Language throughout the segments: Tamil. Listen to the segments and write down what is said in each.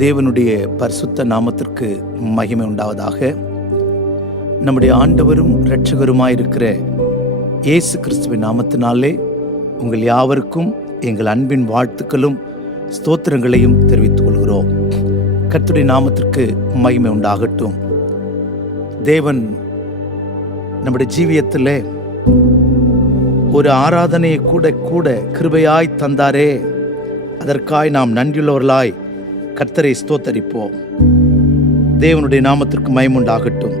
தேவனுடைய பரிசுத்த நாமத்திற்கு மகிமை உண்டாவதாக. நம்முடைய ஆண்டவரும் இரட்சகருமாயிருக்கிற இயேசு கிறிஸ்துவின் நாமத்தினாலே உங்கள் யாவருக்கும் எங்கள் அன்பின் வாழ்த்துக்களும் ஸ்தோத்திரங்களையும் தெரிவித்துக் கொள்கிறோம். கர்த்தருடைய நாமத்திற்கு மகிமை உண்டாகட்டும். தேவன் நம்முடைய ஜீவியத்தில் ஒரு ஆராதனையை கூட கிருபையாய் தந்தாரே, அதற்காய் நாம் நன்றியுள்ளவர்களாய் கர்த்தரை ஸ்தோத்தரிப்போம். தேவனுடைய நாமத்திற்கு மகிமை உண்டாகட்டும்.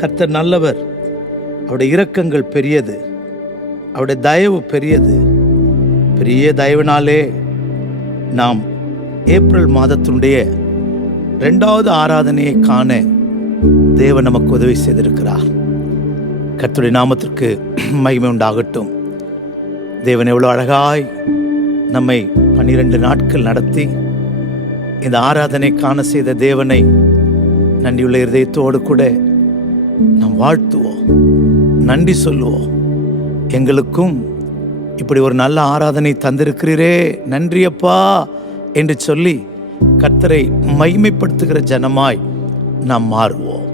கர்த்தர் நல்லவர், அவருடைய இரக்கங்கள் பெரியது, அவருடைய தயவு பெரியது. பெரிய தயவினாலே நாம் ஏப்ரல் மாதத்தினுடைய 2வது ஆராதனையை காண தேவன் நமக்கு உதவி செய்திருக்கிறார். கர்த்தருடைய நாமத்திற்கு மகிமை உண்டாகட்டும். தேவன் எவ்வளவு அழகாய் நம்மை 12 நாட்கள் நடத்தி இந்த ஆராதனை காண செய்த தேவனை நன்றியுள்ள இருதயத்தோடு கூட நாம் வாழ்த்துவோம், நன்றி சொல்லுவோம். எங்களுக்கும் இப்படி ஒரு நல்ல ஆராதனை தந்திருக்கிறீரே, நன்றியப்பா என்று சொல்லி கர்த்தரை மகிமைப்படுத்துகிற ஜனமாய் நாம் மாறுவோம்.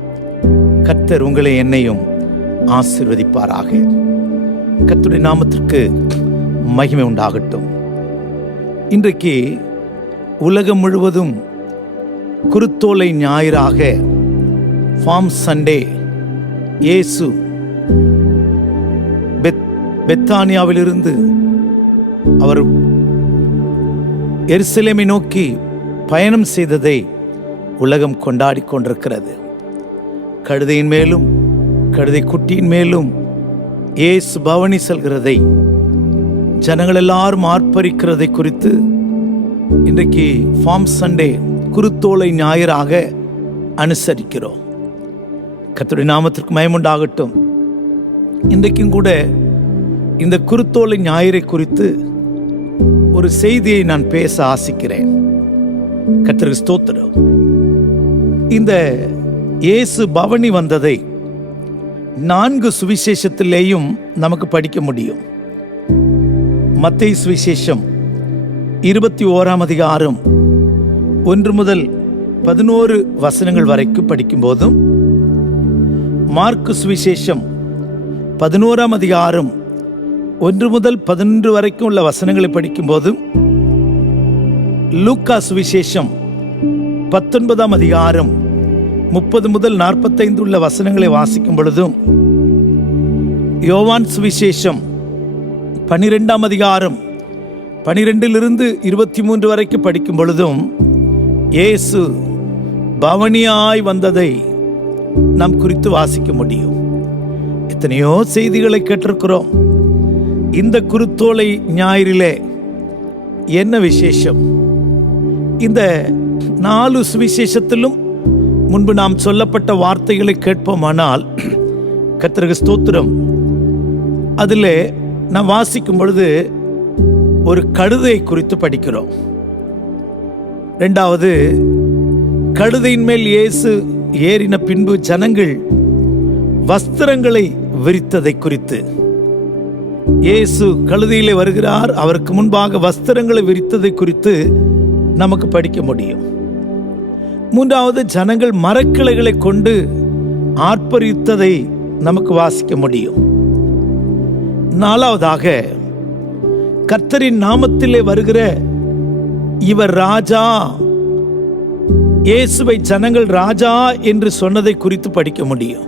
கர்த்தர் உங்களை என்னையும் ஆசீர்வதிப்பாராக. கர்த்தருடைய நாமத்திற்கு மகிமை உண்டாகட்டும். இன்றைக்கு உலகம் முழுவதும் குருத்தோலை ஞாயிறாக ஃபார்ம் சண்டே இயேசு பெத்தானியாவிலிருந்து அவர் எருசலேமை நோக்கி பயணம் செய்ததை உலகம் கொண்டாடி கொண்டிருக்கிறது. கழுதையின் மேலும் கழுதை குட்டியின் மேலும் இயேசு பவனி செல்கிறதை, ஜனங்கள் எல்லாரும் ஆர்ப்பரிக்கிறதை குறித்து இன்றைக்கு ஃபார்ம் சண்டே குருத்தோலை ஞாயிறாக அனுசரிக்கிறோம். கர்த்தருடைய நாமத்திற்கு மகிமை உண்டாகட்டும். இன்றைக்கும் கூட இந்த குருத்தோலை ஞாயிறை குறித்து ஒரு செய்தியை நான் பேச ஆசிக்கிறேன். கர்த்தருக்கு ஸ்தோத்திரம். இந்த இயேசு பவனி வந்ததை 4 சுவிசேஷத்திலேயும் நமக்கு படிக்க முடியும். மத்தேயு சுவிசேஷம் 21ஆம் அதிகாரம் 1 முதல் 11 வசனங்கள் வரைக்கும் படிக்கும் போதும், மார்க்கு சுவிசேஷம் 11ஆம் அதிகாரம் 1 முதல் 11 வரைக்கும் உள்ள வசனங்களை படிக்கும் போதும், லூக்கா சுவிசேஷம் 19ஆம் அதிகாரம் 30 முதல் 45 உள்ள வசனங்களை வாசிக்கும் பொழுதும், யோவான் சுவிசேஷம் 12ஆம் அதிகாரம் 12 23 வரைக்கும் படிக்கும் பொழுதும் இயேசு பவனியாய் வந்ததை நாம் குறித்து வாசிக்க முடியும். எத்தனையோ செய்திகளை கேட்டிருக்கிறோம். இந்த குருத்தோலை ஞாயிறிலே என்ன விசேஷம்? இந்த 4 சுவிசேஷத்திலும் முன்பு நாம் சொல்லப்பட்ட வார்த்தைகளை கேட்போமானால், கர்த்தருக்கு ஸ்தோத்திரம், அதிலே நாம் வாசிக்கும் பொழுது ஒரு கழுதை குறித்து படிக்கிறோம். 2வது, கழுதையின் மேல் இயேசு ஏறின பின்பு ஜனங்கள் வஸ்திரங்களை விரித்ததை குறித்து, இயேசு கழுதையிலே வருகிறார், அவருக்கு முன்பாக வஸ்திரங்களை விரித்ததை குறித்து நமக்கு படிக்க முடியும். 3வது, ஜனங்கள் மரக்கிளைகளை கொண்டு ஆர்ப்பரித்ததை நமக்கு வாசிக்க முடியும். 4வதாக, கர்த்தரின் நாமத்திலே வருகிற இவர் ராஜா, இயேசுவை ஜனங்கள் ராஜா என்று சொன்னதை குறித்து படிக்க முடியும்.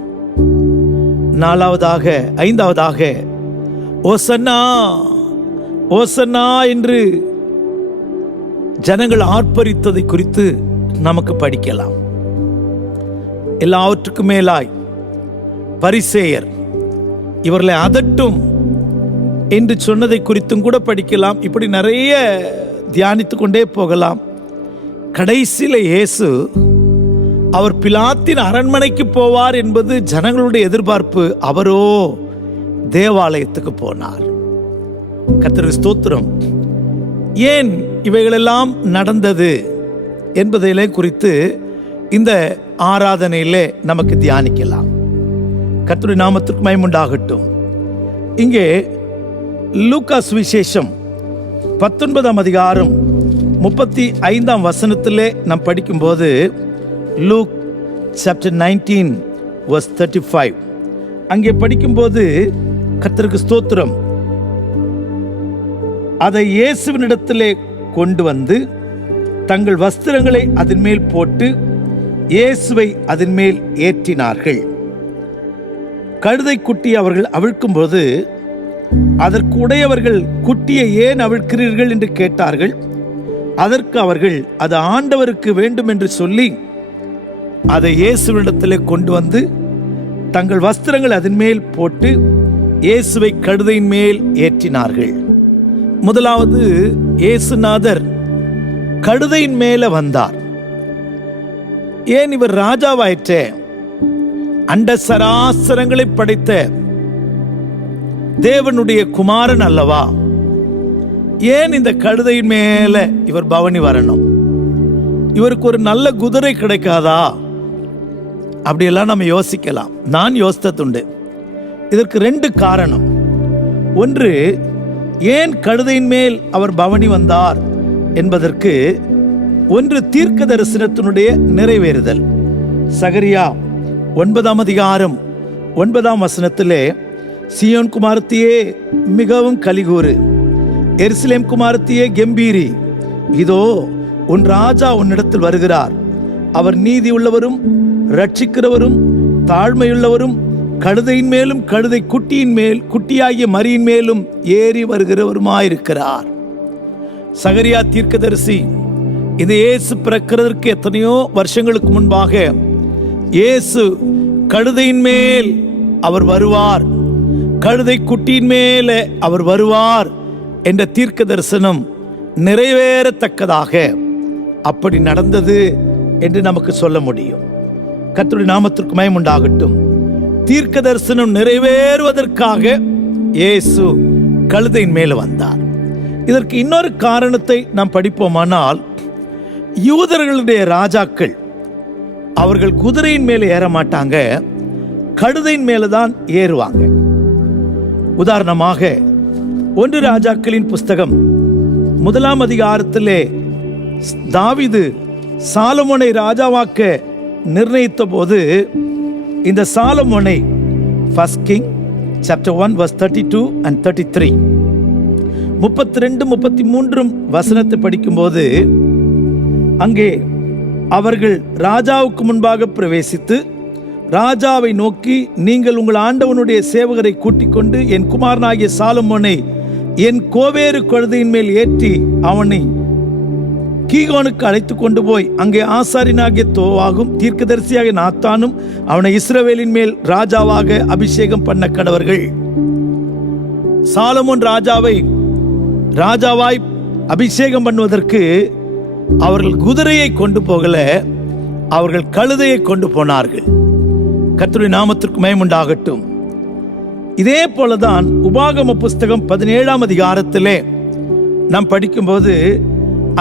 5வதாக, ஓசன்னா ஓசன்னா என்று ஜனங்கள் ஆர்ப்பரித்ததை குறித்து நமக்கு படிக்கலாம். எல்லாவற்றுக்கும் மேலாய் பரிசேயர் இவர்களை அதட்டும் என்று சொன்னதை குறித்தும் கூட படிக்கலாம். இப்படி நிறைய தியானித்து கொண்டே போகலாம். கடைசியில இயேசு அவர் பிலாத்தின் அரண்மனைக்கு போவார் என்பது ஜனங்களுடைய எதிர்பார்ப்பு. அவரோ தேவாலயத்துக்கு போனார். கர்த்தருக்கு ஸ்தோத்திரம். ஏன் இவைகளெல்லாம் நடந்தது என்பதிலே குறித்து இந்த ஆராதனையிலே நமக்கு தியானிக்கலாம். கர்த்தருடைய நாமத்திற்கு மகிமை உண்டாகட்டும். இங்கே லூக்கா சுவிசேஷம் 19ஆம் அதிகாரம் 35ஆம் வசனத்திலே நாம் படிக்கும்போது லூக் chapter 19 verse 35 அங்கே படிக்கும்போது கர்த்தருக்கு ஸ்தோத்திரம், அதை இயேசுவினிடத்திலே கொண்டு வந்து தங்கள் வஸ்திரங்களை அதன் மேல் போட்டு இயேசுவை அதன் மேல் ஏற்றினார்கள். கழுதை குட்டி அவர்கள் அவிழ்க்கும்போது அதற்கு உடையவர்கள் குட்டியை ஏன் அவிழ்க்கிறீர்கள் என்று கேட்டார்கள். அதற்கு அவர்கள் அது ஆண்டவருக்கு வேண்டும் என்று சொல்லி அதை இயேசுவினிடத்திலே கொண்டு வந்து தங்கள் வஸ்திரங்கள் அதன் மேல் போட்டு இயேசுவை கழுதையின் மேல் ஏற்றினார்கள். முதலாவது, இயேசுநாதர் கழுதையின் மேல வந்தார். ஏன்? இவர் ராஜாவாயிற்றே, அண்ட சராசரங்களை படைத்த தேவனுடைய குமாரன் அல்லவா? ஏன் இந்த கழுதையின் மேல இவர் பவனி வரணும்? இவருக்கு ஒரு நல்ல குதிரை கிடைக்காதா? அப்படியெல்லாம் நம்ம யோசிக்கலாம். நான் யோசித்ததுண்டு. இதற்கு 2 காரணம். ஒன்று, ஏன் கழுதையின் மேல் அவர் பவனி வந்தார் என்பதற்கு ஒன்று தீர்க்க தரிசனத்தினுடைய நிறைவேறுதல். சகரியா 9ஆம் அதிகாரம் 9ஆம் வசனத்திலே, சீயோன் குமாரத்தியே மிகவும் கலிகூறு, எருசலேம் குமாரத்தியே கெம்பீரி, இதோ உன் ராஜா உன்னிடத்தில் வருகிறார், அவர் நீதி உள்ளவரும் ரட்சிக்கிறவரும் தாழ்மையுள்ளவரும் கழுதையின் மேலும் கழுதை குட்டியின் மேல் குட்டியாகிய மரியின் மேலும் ஏறி வருகிறவருமாயிருக்கிறார். சகரியா தீர்க்கதரிசி இந்த இயேசு பிறக்கிறதற்கு எத்தனையோ வருஷங்களுக்கு முன்பாக இயேசு கழுதையின் மேல் அவர் வருவார், கழுதை குட்டியின் மேலே அவர் வருவார் என்ற தீர்க்க தரிசனம் நிறைவேறத்தக்கதாக அப்படி நடந்தது என்று நமக்கு சொல்ல முடியும். கர்த்தருடைய நாமத்திற்கு மகிமை உண்டாகட்டும். தீர்க்க தரிசனம் நிறைவேறுவதற்காக இயேசு கழுதையின் மேல் வந்தார். இதற்கு இன்னொரு காரணத்தை நாம் படிப்போமானால், யூதர்களுடைய ராஜாக்கள் அவர்கள் குதிரையின் மேலே ஏற மாட்டாங்க, கழுதையின் மேல தான் ஏறுவாங்க. உதாரணமாக 1 ராஜாக்களின் புஸ்தகம் 1ஆம் அதிகாரத்திலே தாவீது சாலமோனை ராஜாவாக்க நிர்ணயித்த போது இந்த சாலமோனை First King chapter 1 verse 32 and 33 32 33 வசனத்தை படிக்கும்போது அங்கே அவர்கள் ராஜாவுக்கு முன்பாக பிரவேசித்து ராஜாவை நோக்கி, நீங்கள் உங்கள் ஆண்டவனுடைய சேவகரை கூட்டிக் கொண்டு என் குமாரனாகிய சாலமோனை என் கோவேறு கழுதையின் மேல் ஏற்றி அவனை கீகோனுக்கு அழைத்து கொண்டு போய் அங்கே ஆசாரியனாகிய தோவாகும் தீர்க்கதரிசியாகிய நாத்தானும் அவனை இஸ்ரவேலின் மேல் ராஜாவாக அபிஷேகம் பண்ண கடவர்கள். சாலமோன் ராஜாவாய் அபிஷேகம் பண்ணுவதற்கு அவர்கள் குதிரையை கொண்டு போகல, அவர்கள் கழுதையை கொண்டு போனார்கள். கர்த்தருடைய நாமத்திற்கு மகிமை உண்டாகட்டும். இதே போலதான் உபாகம புஸ்தகம் 17ஆம் அதிகாரத்திலே நாம் படிக்கும்போது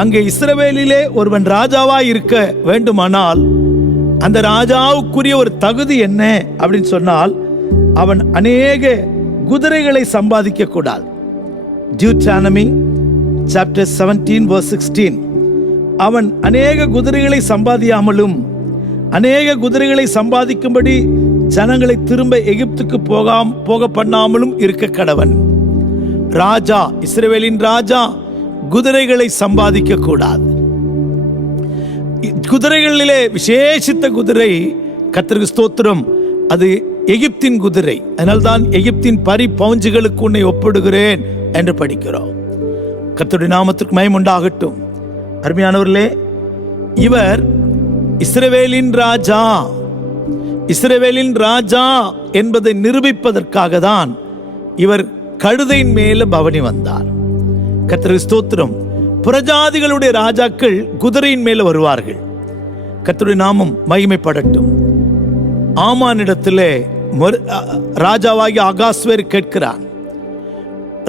அங்கே இஸ்ரவேலிலே ஒருவன் ராஜாவாய் இருக்க வேண்டுமானால் அந்த ராஜாவுக்குரிய ஒரு தகுதி என்ன அப்படின்னு சொன்னால், அவன் அநேக குதிரைகளை சம்பாதிக்க கூடாது. டியூட்ரானமி chapter 17 verse 16, அவன் அநேக குதிரைகளை சம்பாதியாமலும் அநேக குதிரைகளை சம்பாதிக்கும்படி ஜனங்களை திரும்ப எகிப்துக்கு போக பண்ணாமலும் இருக்க கடவன். ராஜா, இஸ்ரவேலின் ராஜா குதிரைகளை சம்பாதிக்க கூடாது. குதிரைகளிலே விசேஷித்த குதிரை, கர்த்தருக்கு ஸ்தோத்திரம், அது எகிப்தின் குதிரை. அதனால்தான் எகிப்தின் பவுஞ்சுகளுக்கு உன்னை ஒப்பிடுகிறேன் என்று படிக்கிறோம். கர்த்தருடைய நாமத்திற்கு மகிமை உண்டாகட்டும். அருமையானவர்களே, இவர் இஸ்ரவேலின் ராஜா, இஸ்ரவேலின் ராஜா என்பதை நிரூபிப்பதற்காக தான் இவர் கழுதையின் மேல பவனி வந்தார். கர்த்தருக்கு ஸ்தோத்திரம். புறஜாதிகளுடைய ராஜாக்கள் குதிரையின் மேல வருவார்கள். கர்த்தருடைய நாமம் மகிமைப்படட்டும். ஆமானிடத்திலே ராஜாவாகி அகாஸ்வேர் கேட்கிறான்,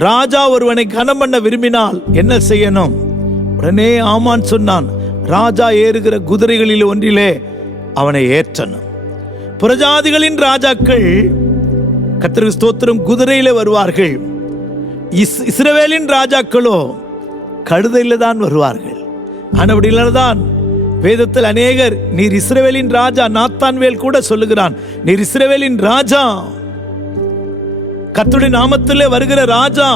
ராஜா ஒருவனை கனம் பண்ண விரும்பினால் என்ன செய்யணும்? உடனே ஆமான் சொன்னான், ராஜா ஏறுகிற குதிரைகளில் ஒன்றிலே அவனை ஏற்றணும். புறஜாதிகளின் ராஜாக்கள், கர்த்தருக்கு ஸ்தோத்திரம், குதிரையிலே வருவார்கள். இஸ்ரவேலின் ராஜாக்களோ கழுதையில தான் வருவார்கள். ஆனபடியால்தான் வேதத்தில் அநேகர் நீர் இஸ்ரவேலின் ராஜா, நாத்தான்வேல் கூட சொல்லுகிறான், நீர் இஸ்ரவேலின் ராஜா, கர்த்தருடைய நாமத்திலே வருகிற ராஜா,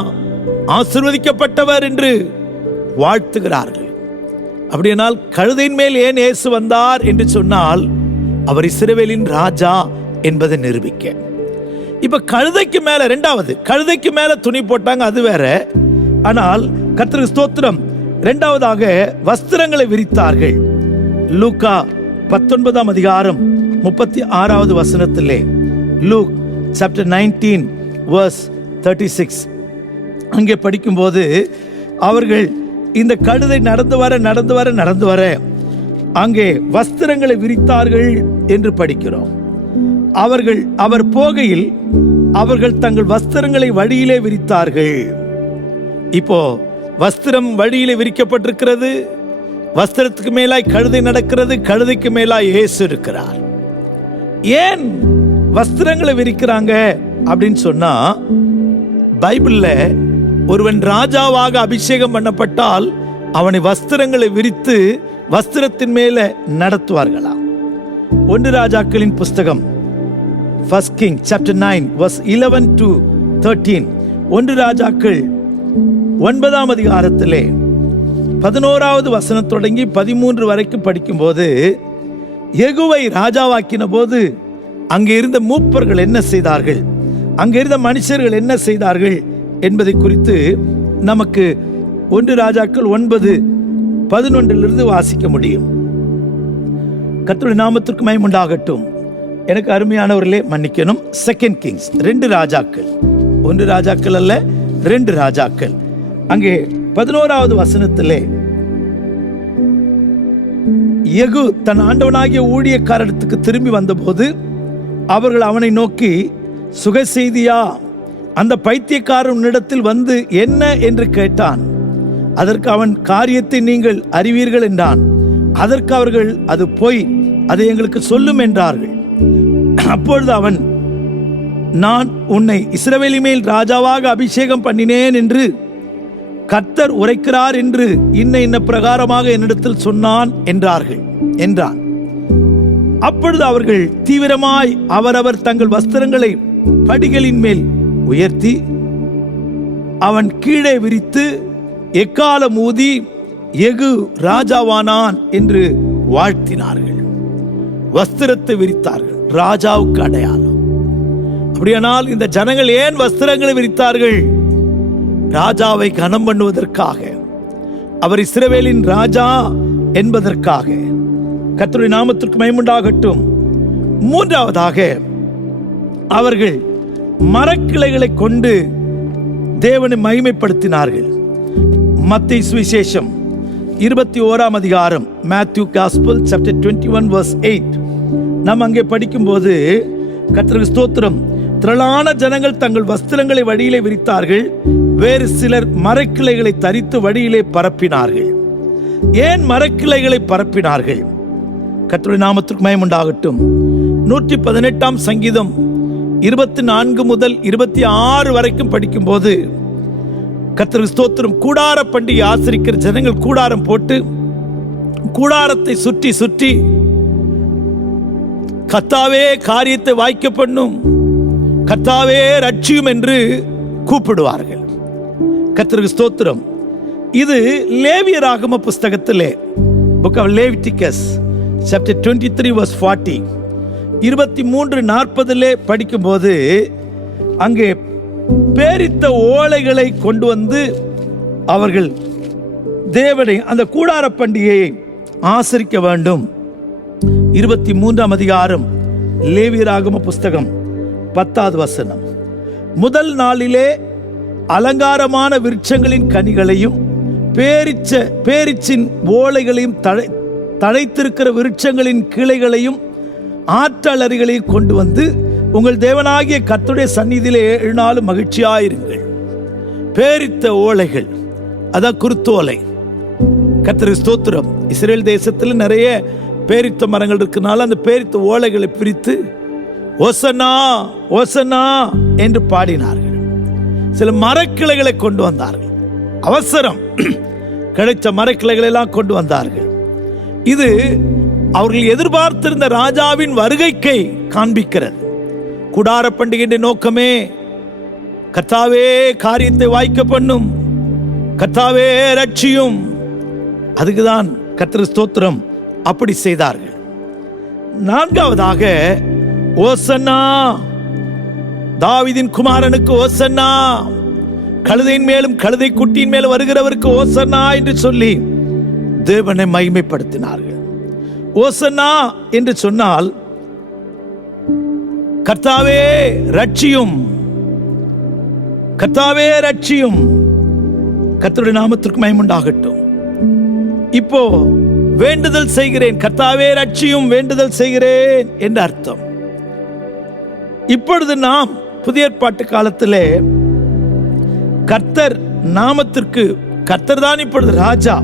ஆசீர்வதிக்கப்பட்டவர் என்று வாழ்த்துகிறார்கள். அப்படியானால் கழுதையின் மேல் ஏன் இயேசு வந்தார் என்று சொன்னால் அவர் இஸ்ரவேலின் ராஜா என்பதை நிரூபிக்க. இப்ப கழுதைக்கு மேல, இரண்டாவது கழுதைக்கு மேல துணி போட்டாங்க, அது வேற. ஆனால் கர்த்தருக்கு ஸ்தோத்திரம், இரண்டாவதாக வஸ்திரங்களை விரித்தார்கள். லூக்கா 19 அதிகாரம் 36 வசனத்திலே, லூக் chapter 19 verse 36, அங்கே படிக்கும்போது அவர்கள் இந்த கழுதை நடந்து வர அங்கே வஸ்திரங்களை விரித்தார்கள் என்று படிக்கிறோம். அவர் போகையில் அவர்கள் தங்கள் வஸ்திரங்களை வழியிலே விரித்தார்கள். இப்போ வஸ்திரம் வழியிலே விரிக்கப்பட்டிருக்கிறது. வஸ்திரத்துக்கு மேலாய் கழுதை நடக்கிறது, கழுதைக்கு மேலாய் இயேசு இருக்கிறார். ஏன் வஸ்திரங்களை விரிக்கிறாங்க அப்படின்னு சொன்னா, பைபிள்ல ஒருவன் ராஜாவாக அபிஷேகம் பண்ணப்பட்டால் அவனை வஸ்திரங்களை விரித்து வஸ்திரத்தின் மேல நடத்துவார்களாம். 1 ராஜாக்களின் புஸ்தகம் First King chapter 9 verse 11 to 13, 1 ராஜாக்கள் 9 அதிகாரத்திலே 11வது வசனம் தொடங்கி 13 வரைக்கும் படிக்கும்போது, யெகூவை ராஜாவாக்கின போது அங்கே இருந்த மூப்பர்கள் என்ன செய்தார்கள், அங்கே இருந்த மனுஷர்கள் என்ன செய்தார்கள் என்பதை குறித்து நமக்கு 1 ராஜாக்கள் 9:11 வாசிக்க முடியும். கர்த்தருடைய நாமத்திற்கு மகிமை உண்டாகட்டும். எனக்கு அருமையானவர்களே, மன்னிக்கணும், 2 Kings 2 ராஜாக்கள், 1 ராஜாக்கள் அல்ல, 2 ராஜாக்கள். அங்கே 11வது வசனத்திலே, யெகூ தன் ஆண்டவனாகிய ஊழியக்காரத்துக்கு திரும்பி வந்தபோது அவர்கள் அவனை நோக்கி, சுக செய்தியா, அந்த பைத்தியக்காரன் உன்னிடத்தில் வந்து என்ன என்று கேட்டான். அதற்கு அவன், காரியத்தை நீங்கள் அறிவீர்கள் என்றான். அதற்கு அவர்கள், அது பொய், அதை எங்களுக்கு சொல்லும் என்றார்கள். அப்பொழுது அவன், நான் உன்னை இஸ்ரவேலின் மேல் ராஜாவாக அபிஷேகம் பண்ணினேன் என்று கர்த்தர் உரைக்கிறார் என்று இன்ன பிரகாரமாக என்னிடத்தில் சொன்னான் என்றான். அப்பொழுது அவர்கள் தீவிரமாய் அவரவர் தங்கள் வஸ்திரங்களை படிகளின் மேல் உயர்த்தி அவன் கீழே விரித்து எக்காலம் ஊதி யெகூ ராஜாவானான் என்று வாழ்த்தினார்கள். வஸ்திரத்தை விரித்தார்கள், ராஜாவுக்கு அடையாளம். அப்படியானால் இந்த ஜனங்கள் ஏன் வஸ்திரங்களை விரித்தார்கள்? ராஜாவை கனம் பண்ணுவதற்காக, அவர் இஸ்ரவேலின் ராஜா என்பதற்காக. கர்த்தருடைய நாமத்திற்கு மகிமை உண்டாகட்டும். மூன்றாவதாக அவர்கள் மரக்கிளைகளை கொண்டு தேவனை மகிமைப்படுத்தினார்கள். மத்தேயு சுவிசேஷம் 21 அதிகாரம், Matthew Gospel chapter 21 verse 8, நாம் அங்கே படிக்கும்போது, கர்த்தருக்கு ஸ்தோத்திரம், திரளான ஜனங்கள் தங்கள் வஸ்திரங்களை வழியிலே விரித்தார்கள், வேறு சிலர் மரக்கிளைகளை தரித்து வழியிலே பரப்பினார்கள். ஏன் மரக்கிளைகளை பரப்பினார்கள்? கர்த்தருடைய நாமத்திற்கு மகிமை உண்டாகட்டும். 118 சங்கீதம் 24 முதல் 26 வரைக்கும் படிக்கும்போது, கர்த்தருக்கு ஸ்தோத்திரம், கூடார பண்டிகை ஆசரிக்கிற ஜனங்கள் கூடாரம் போட்டு கூடாரத்தை சுற்றி சுற்றி கர்த்தாவே காரியத்தை வாய்க்க பண்ணும், கர்த்தாவே ரட்சியும் என்று கூப்பிடுவார்கள். கர்த்தருக்கு ஸ்தோத்திரம். இது லேவியராகம புஸ்தகத்திலே Book of Leviticus chapter 23 verse 40, 23:40 படிக்கும்போது, அங்கே பேரித்த ஓலைகளை கொண்டு வந்து அவர்கள் தேவனை அந்த கூடார பண்டிகையை ஆசரிக்க வேண்டும். 23 அதிகாரம் லேவியராகம புஸ்தகம் 10வது வசனம், முதல் நாளிலே அலங்காரமான விருட்சங்களின் கனிகளையும் பேரிச்சின் ஓலைகளையும் தழைத்திருக்கிற விருட்சங்களின் கிளைகளையும் ஆற்றலறிகளையும் கொண்டு வந்து உங்கள் தேவனாகிய கர்த்தருடைய சந்நிதியிலே 7 நாளும் மகிழ்ச்சியாயிருங்கள். பேரித்த ஓலைகள், அதான் குருத்தோலை. கர்த்தருக்கு ஸ்தோத்திரம். இஸ்ரேல் தேசத்தில் நிறைய பேரித்த மரங்கள் இருக்கனால அந்த பேரித்த ஓலைகளை பிரித்து ஓசன்னா ஓசன்னா என்று பாடினார்கள். சில மரக்கிளைகளை கொண்டு வந்தார்கள். அவசரம், கிடைச்ச மரக்கிளைகளை எல்லாம் கொண்டு வந்தார்கள். இது அவர்கள் எதிர்பார்த்திருந்த ராஜாவின் வருகைக்கை காண்பிக்கிறது. கூடார பண்டிகையின் நோக்கமே கர்த்தாவே காரியத்தை வாய்க்க பண்ணும், கர்த்தாவே ரட்சியும். அதுக்குதான் கர்த்தர் ஸ்தோத்திரம் அப்படி செய்தார்கள். நான்காவதாக ஓசன்னா, தாவீதின் குமாரனுக்கு ஓசன்னா, கழுதையின் மேலும் கழுதை குட்டியின் மேலும் வருகிறவருக்கு ஓசன்னா என்று சொல்லி தேவனை மகிமைப்படுத்தினார்கள். ஓசன்னா என்று சொன்னால் கர்த்தாவே ரட்சியும், கர்த்தாவே ரட்சியும். கர்த்தருடைய நாமத்திற்கு மகிமை உண்டாகட்டும். இப்போ வேண்டுதல் செய்கிறேன், கர்த்தாவே ரட்சியும், வேண்டுதல் செய்கிறேன் என்று அர்த்தம். இப்பொழுது நாம் புதிய ஏற்பாட்டு காலத்திலே கர்த்தர் நாமத்திற்கு, கர்த்தர் தான் இப்பொழுது ராஜா,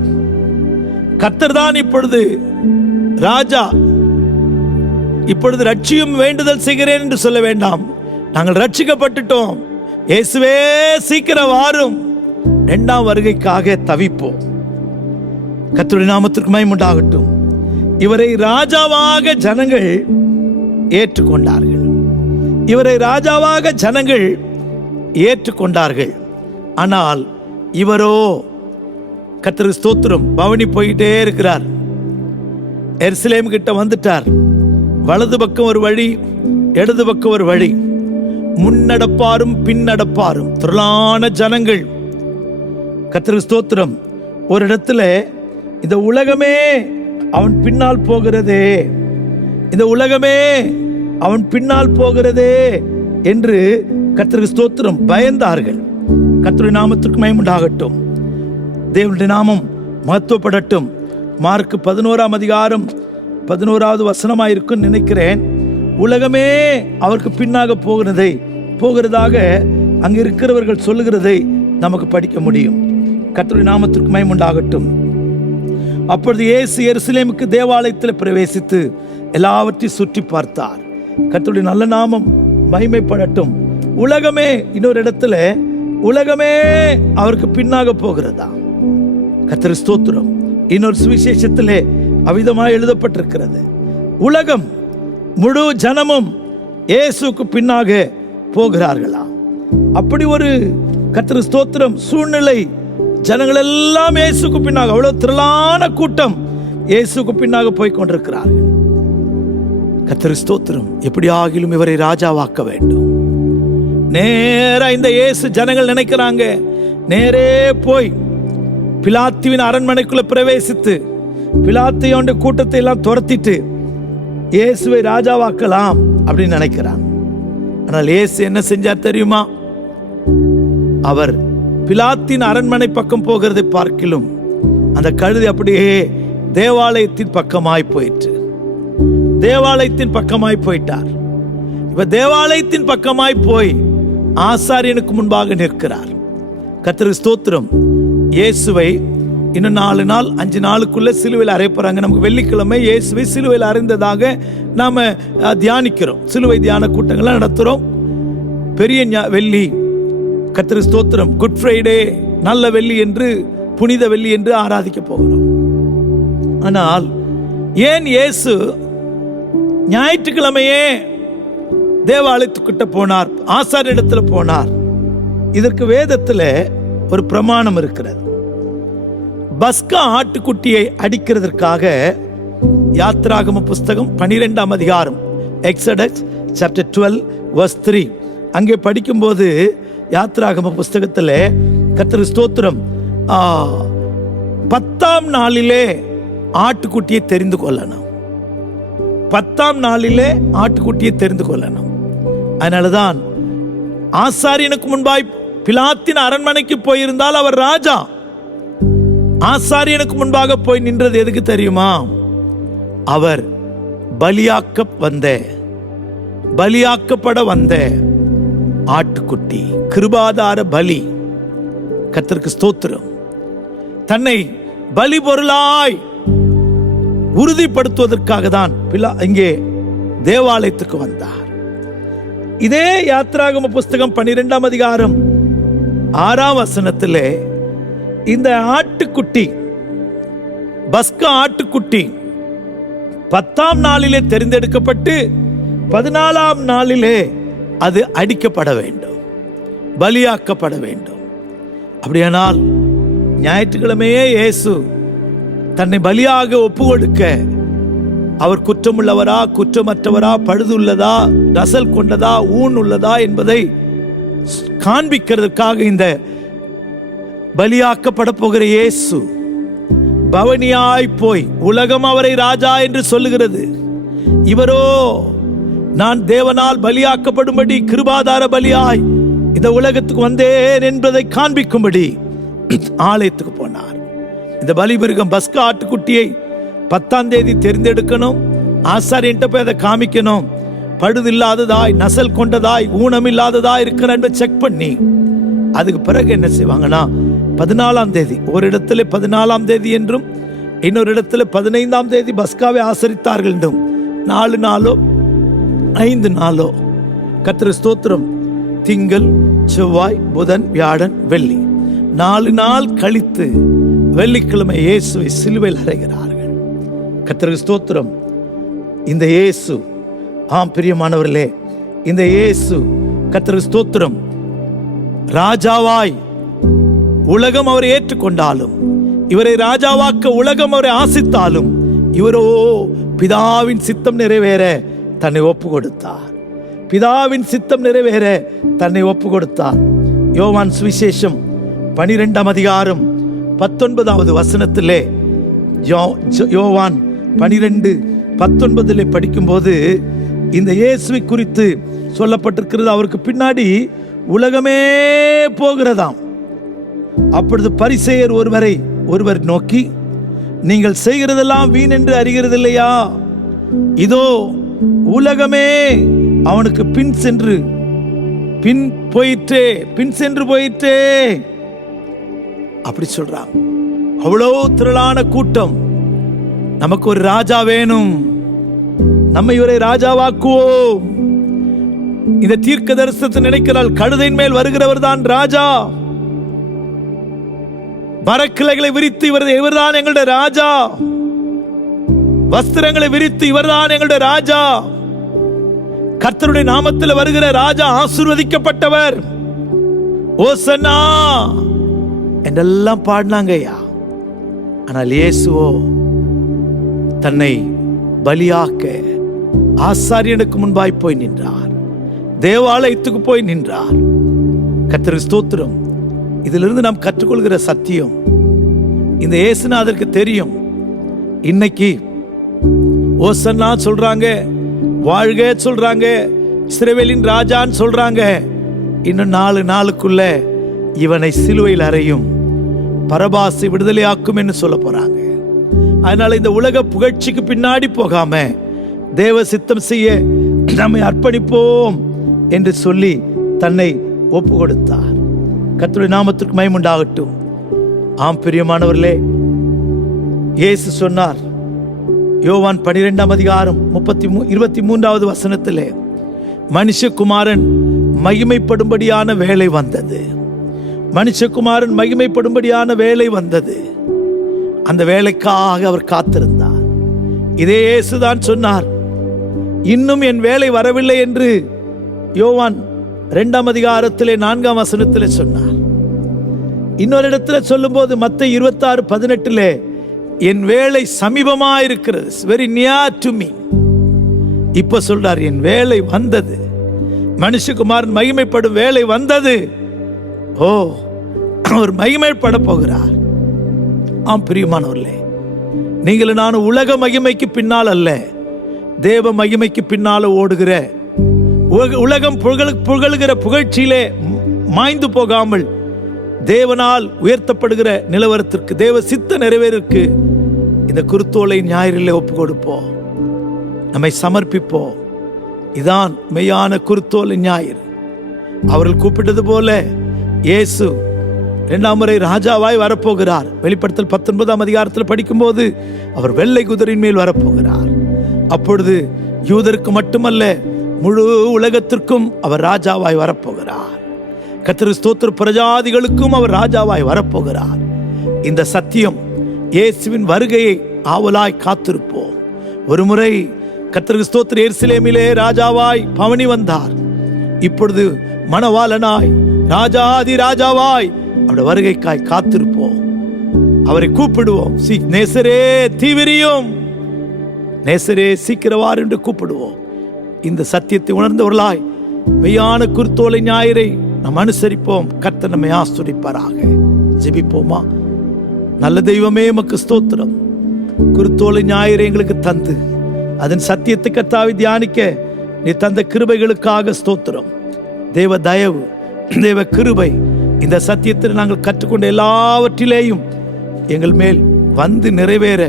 கர்த்தர் தான் இப்பொழுது ராஜா. இப்பொழுது ரட்சியும் வேண்டுதல் செய்கிறேன் என்று சொல்ல வேண்டாம். நாங்கள் ரட்சிக்கப்பட்டுட்டோம், இயேசுவே சீக்கிரம் வாரும், இரண்டாம் வருகைக்காக தவிப்போம். கர்த்தருடைய நாமத்திற்கு மகிமை உண்டாகட்டும். இவரை ராஜாவாக ஜனங்கள் ஏற்றுக்கொண்டார்கள், இவரை ராஜாவாக ஜனங்கள் ஏற்றுக்கொண்டார்கள். ஆனால் இவரோ கர்த்தருக்கு ஸ்தோத்திரம் பவனி போயிட்டே இருக்கிறார். எருசலேம் கிட்ட வந்துட்டார். வலது பக்கம் ஒரு வழி, இடது பக்கம் ஒரு வழி, முன்னடப்பாரும் பின்னடப்பாரும் திரளான ஜனங்கள். கர்த்தருக்கு ஸ்தோத்திரம். ஒரு இடத்துல இந்த உலகமே அவன் பின்னால் போகிறதே, இந்த உலகமே அவன் பின்னால் போகிறதே என்று கர்த்தருக்கு ஸ்தோத்திரம் பயந்தார்கள். கர்த்தருடைய நாமத்திற்கு மகிமை உண்டாகட்டும். தேவனுடைய நாமம் மகத்துவப்படட்டும். மார்க் 11ஆம் அதிகாரம் 11வது வசனமாயிருக்கும் நினைக்கிறேன். உலகமே அவருக்கு பின்னாக போகிறதாக அங்கு இருக்கிறவர்கள் சொல்லுகிறதை நமக்கு படிக்க முடியும். கர்த்தருடைய நாமத்திற்கு மகிமை உண்டாகட்டும். அப்பொழுது இயேசு எருசலேமுக்கு தேவாலயத்தில் பிரவேசித்து எல்லாவற்றையும் சுற்றி பார்த்தார். கர்த்தருடைய நல்ல நாமம் மகிமைப்படட்டும். உலகமே, இன்னொரு இடத்துல உலகமே அவருக்கு பின்னாக போகிறதா. கர்த்தருக்கு ஸ்தோத்திரம். இன்னொரு சுவிசேஷத்திலே அவ்விதமாய் எழுதப்பட்டிருக்கிறது. உலகம் முழு ஜனமும் இயேசுக்கு பின்னாக போகிறார்களா. அப்படி ஒரு கர்த்தருக்கு ஸ்தோத்திரம் சூழ்நிலை. ஜனங்கள் எல்லாம் இயேசுக்கு பின்னாக, அவ்வளவு திரளான கூட்டம் இயேசுக்கு பின்னாக போய் கொண்டிருக்கிறார்கள். கர்த்தருக்கு ஸ்தோத்திரம். எப்படி ஆகிலும் இவரை ராஜாவாக்க வேண்டும். நேரா இந்த இயேசு ஜனங்கள் நினைக்கிறாங்க, நேரே போய் பிலாத்துவின் அரண்மனைக்குள்ள பிரவேசித்து பிலாத்தையோட கூட்டத்தை எல்லாம் துரத்திட்டு இயேசுவை ராஜாவாக்கலாம் அப்படின்னு நினைக்கிறாங்க. ஆனால் இயேசு என்ன செஞ்சார் தெரியுமா? அவர் பிலாத்தின் அரண்மனை பக்கம் போகிறதை பார்க்கிலும் அந்த கழுதை அப்படியே தேவாலயத்தின் பக்கமாய் போயிற்று. தேவாலயத்தின் பக்கமாய் போயிட்டார். இப்ப தேவாலயத்தின் பக்கமாய் போய் ஆசாரியனுக்கு முன்பாக நிற்கிறார். கர்த்தருக்கு ஸ்தோத்திரம். இயேசுவை இன்னும் 4 நாள் 5 நாளுக்குள்ள சிலுவையில் அறைய போறாங்க. நமக்கு வெள்ளிக்கிழமை இயேசுவை சிலுவையில் அறைந்ததாக நாம தியானிக்கிறோம். சிலுவை தியான கூட்டங்களை நடத்துறோம். பெரிய வெள்ளி, கர்த்தருக்கு ஸ்தோத்திரம், குட் ஃப்ரைடே, நல்ல வெள்ளி என்று, புனித வெள்ளி என்று ஆராதிக்க போகிறோம். ஆனால் ஏன் இயேசு ஞாயிற்றுக்கிழமையே தேவாலயத்துக்கிட்ட போனார், ஆசாரியரிடத்துல போனார்? இதற்கு வேதத்துல ஒரு பிரமாணம் இருக்கிறது. பஸ்கா ஆட்டுக்குட்டியை அடிக்கிறதற்காக யாத்ராகம புஸ்தகம் 12ஆம் அதிகாரம், எக்ஸடஸ் சாப்டர் 12 verse 3 அங்கே படிக்கும்போது யாத்ராகம புஸ்தகத்தில் கர்த்தருக்கு ஸ்தோத்திரம் 10ஆம் நாளிலே ஆட்டுக்குட்டியை தெரிந்து கொள்ளணும். 10ஆம் நாளிலே ஆட்டுக்குட்டியை தெரிந்து கொள்ளணும். அதனாலதான் ஆசாரியனுக்கு முன்பாய் பிலாத்தின் அரண்மனைக்கு போயிருந்தால் அவர் ராஜா. ஆசாரியனுக்கு முன்பாக போய் நின்றது எதுக்கு தெரியுமா? அவர் பலியாக்கப்பட வந்த ஆட்டுக்குட்டி, கிருபாதார பலி. கர்த்தருக்கு ஸ்தோத்திரம். தன்னை பலி பொருளாய் உறுதிப்படுத்துவதற்காக தான் இங்கே தேவாலயத்துக்கு வந்தார். இதே யாத்ராகம புஸ்தகம் 12ஆம் அதிகாரம் 6ஆம் வசனத்திலே இந்த ஆட்டுக்குட்டி, பஸ்கா ஆட்டுக்குட்டி 10ஆம் நாளிலே தெரிந்தெடுக்கப்பட்டு 14ஆம் நாளிலே அது அடிக்கப்பட வேண்டும், பலியாக்கப்பட வேண்டும். அப்படியானால் ஞாயிற்றுக்கிழமையே இயேசு தன்னை பலியாக ஒப்பு கொடுக்க அவர் குற்றமுள்ளவரா, குற்றமற்றவரா, பழுதுள்ளதா, நசல் கொண்டதா, ஊன் உள்ளதா என்பதை காண்பிக்கிறதுக்காக இந்த பலியாக்கப்பட போகிற இயேசு பவனியாய் போய், உலகம் அவரை ராஜா என்று சொல்லுகிறது, இவரோ நான் தேவனால் பலியாக்கப்படும்படி கிருபாதார பலியாய் இந்த உலகத்துக்கு வந்தேன் என்பதை காண்பிக்கும்படி ஆலயத்துக்கு போனார். இந்த பலிமிருகம் பஸ்கா ஆட்டுக்குட்டியை 10ஆம் தேதி தெரிந்தெடுக்கணும், ஆசாரியன்ட்ட போய் அதை காமிக்கணும், பழுது இல்லாததாய், நசல் கொண்டதாய், ஊனம் இல்லாததாய் இருக்கிற என்பதை செக் பண்ணி அதுக்கு பிறகு என்ன செய்வாங்கன்னா 14ஆம் தேதி, ஒரு இடத்துல 14ஆம் தேதி என்றும் இன்னொரு இடத்துல 15ஆம் தேதி பஸ்காவை ஆசரித்தார்கள் என்றும் 4 நாளோ 5 நாளோ, கர்த்தர் ஸ்தோத்திரம், திங்கள், செவ்வாய், புதன், வியாழன், வெள்ளி 4 நாள் கழித்து வெள்ளிக்கிழமை இயேசுவை சிலுவையில் அறைகிறார்கள். கர்த்தருக்கு ஸ்தோத்திரம். இந்த இயேசு, ஆம் பிரியமானவர்களே, இந்த இயேசு கர்த்தருக்கு ஸ்தோத்திரம் ராஜாவாய் உலகம் அவரை ஏற்றுக்கொண்டாலும், இவரை ராஜாவாக்க உலகம் அவரை ஆசித்தாலும், இவரோ பிதாவின் சித்தம் நிறைவேற தன்னை ஒப்பு கொடுத்தார். பிதாவின் சித்தம் நிறைவேற தன்னை ஒப்பு கொடுத்தார். யோவான் சுவிசேஷம் 12ஆம் அதிகாரம் 19வது வசனத்திலே, யோவான் 12:19 படிக்கும்போது இந்த இயேசுவை குறித்து சொல்லப்பட்டிருக்கிறது. அவருக்கு பின்னாடி உலகமே போகிறதாம். அப்பொழுது பரிசேயர் ஒருவர் நோக்கி, நீங்கள் செய்கிறதெல்லாம் வீண் என்று அறிகிறது இல்லையா? இதோ உலகமே அவனுக்கு பின் சென்று போயிற்றே அப்படி சொல்றாங்க. அவ்வளோ திரளான கூட்டம், நமக்கு ஒரு ராஜா வேணும், நம்ம இவரை ராஜாவாக்குவோம். இந்த தீர்க்க தரிசனத்தை நினைக்கிறாள், கழுதையின் மேல் வருகிறவர் தான் ராஜா, மரக்கிளைகளை விரித்து இவர்தான் எங்களுடைய ராஜா, வஸ்திரங்களை விரித்து இவர்தான் எங்களுடைய ராஜா, கர்த்தருடைய நாமத்தில் வருகிற ராஜா ஆசீர்வதிக்கப்பட்டவர், ஓசன்னா என்றெல்லாம் பாடினாங்க ஐயா. ஆனால் இயேசுவோ தன்னை பலியாக்க ஆசாரியனுக்கு முன்பாய் போய் நின்றார், தேவாலயத்துக்கு போய் நின்றார். கர்த்தருக்கு ஸ்தோத்திரம். இதிலிருந்து நாம் கற்றுக்கொள்கிற சத்தியம், இந்த இயேசுநாதருக்கு தெரியும், இன்னைக்கு ஓசன்னா சொல்றாங்க, வாழ்க சொல்றாங்க, இஸ்ரவேலின் ராஜான்னு சொல்றாங்க, இன்னும் 4 நாளுக்குள்ள இவனை சிலுவையில் அறையும், பரபாசை விடுதலையாக்கும் என்று சொல்ல போறாங்க. அதனால இந்த உலக புகழ்ச்சிக்கு பின்னாடி போகாம தேவ சித்தம் செய்ய நம்மை அர்ப்பணிப்போம் என்று சொல்லி தன்னை ஒப்பு கொடுத்தார். கர்த்தருடைய நாமத்திற்கு மகிமை உண்டாகட்டும். ஆம் பிரியமானவர்களே, இயேசு சொன்னார், யோவான் 12ஆம் அதிகாரம் 23வது வசனத்திலே, மனுஷகுமாரன் மகிமைப்படும்படியான வேளை வந்தது, மனுஷகுமாரன் மகிமைப்படும்படியான வேளை வந்தது. அந்த வேலைக்காக அவர் காத்திருந்தார். இதே இயேசுதான் சொன்னார், இன்னும் என் வேலை வரவில்லை என்று யோவான் 2ஆம் அதிகாரத்திலே 4ஆம் வசனத்திலே சொன்னார். இன்னொரு இடத்துல சொல்லும்போது மத்தேயு 26:18 என் வேலை சமீபமாயிருக்கிறது, வெரி நியர் டு மீ. இப்ப சொல்றார், என் வேலை வந்தது, மனுஷகுமாரன் மகிமைப்படும் வேலை வந்தது. ஓ, அவர் மகிமைப்பட போகிறார். ஆம் பிரியமானவர்களே, நீங்கள் நானும் உலக மகிமைக்கு பின்னால் அல்ல, தேவ மகிமைக்கு பின்னால ஓடுகிற, உலகம் புகழுகிற புகழ்ச்சியிலே மாய்ந்து போகாமல் தேவனால் உயர்த்தப்படுகிற நிலவரத்திற்கு, தேவ சித்த நிறைவேறிற்கு இந்த குருத்தோலை ஞாயிறிலே ஒப்பு கொடுப்போம், நம்மை சமர்ப்பிப்போம். இதான் மெய்யான குருத்தோலை ஞாயிறு. அவர்கள் கூப்பிட்டது போல இயேசு 2ஆம் முறை ராஜாவாய் வரப்போகிறார். வெளிப்படுத்தல் 19ஆம் அதிகாரத்தில் படிக்கும்போது அவர் வெள்ளை குதிரையின் மேல் வரப்போகிறார். அப்பொழுது யூதருக்கு மட்டுமல்ல, முழு உலகத்திற்கும் அவர் ராஜாவாய் வரப்போகிறார். கர்த்தருக்கு ஸ்தோத்திரம். பிரஜாதிகளுக்கும் அவர் ராஜாவாய் வரப்போகிறார். இந்த சத்தியம் இயேசுவின் வருகையை ஆவலாய் காத்திருப்போம். ஒரு முறை கர்த்தருக்கு ஸ்தோத்திரம், எருசலேமிலே ராஜாவாய் பவனி வந்தார். இப்பொழுது மணவாளனாய் ராஜாதி ராஜாவாய் அவருடைய வருகைக்காய் காத்திருப்போம். அவரை கூப்பிடுவோம். நேசரே தீவிரியும், நேசரே சீக்கிரவார் என்று கூப்பிடுவோம். இந்த சத்தியத்தை உணர்ந்தவர்களாய் மெய்யான குருத்தோலை ஞாயிறை நாம் அனுசரிப்போம். கர்த்தர் நம்மை ஆசீர்வதிப்பாராக. ஜெபிப்போமா? நல்ல தெய்வமே, உமக்கு ஸ்தோத்திரம். குருத்தோலை ஞாயிறை எங்களுக்கு தந்து அதன் சத்தியத்தை கர்த்தாவை தியானிக்க நீ தந்த கிருபைகளுக்காக ஸ்தோத்திரம். தேவ தயவு, தேவ கிருபை இந்த சத்தியத்தில் நாங்கள் கற்றுக்கொண்ட எல்லாவற்றிலேயும் எங்கள் மேல் வந்து நிறைவேற,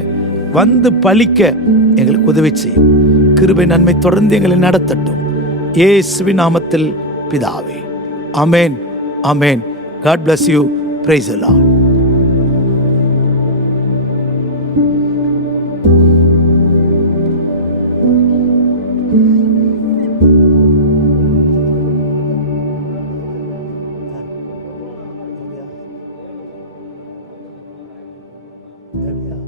வந்து பலிக்க எங்களுக்கு உதவி செய்யும். கிருபை நன்மை தொடர்ந்து எங்களை நடத்தட்டும். இயேசுவின் நாமத்தில் பிதாவே, ஆமென், ஆமென். God bless you. Praise the Lord. Yeah.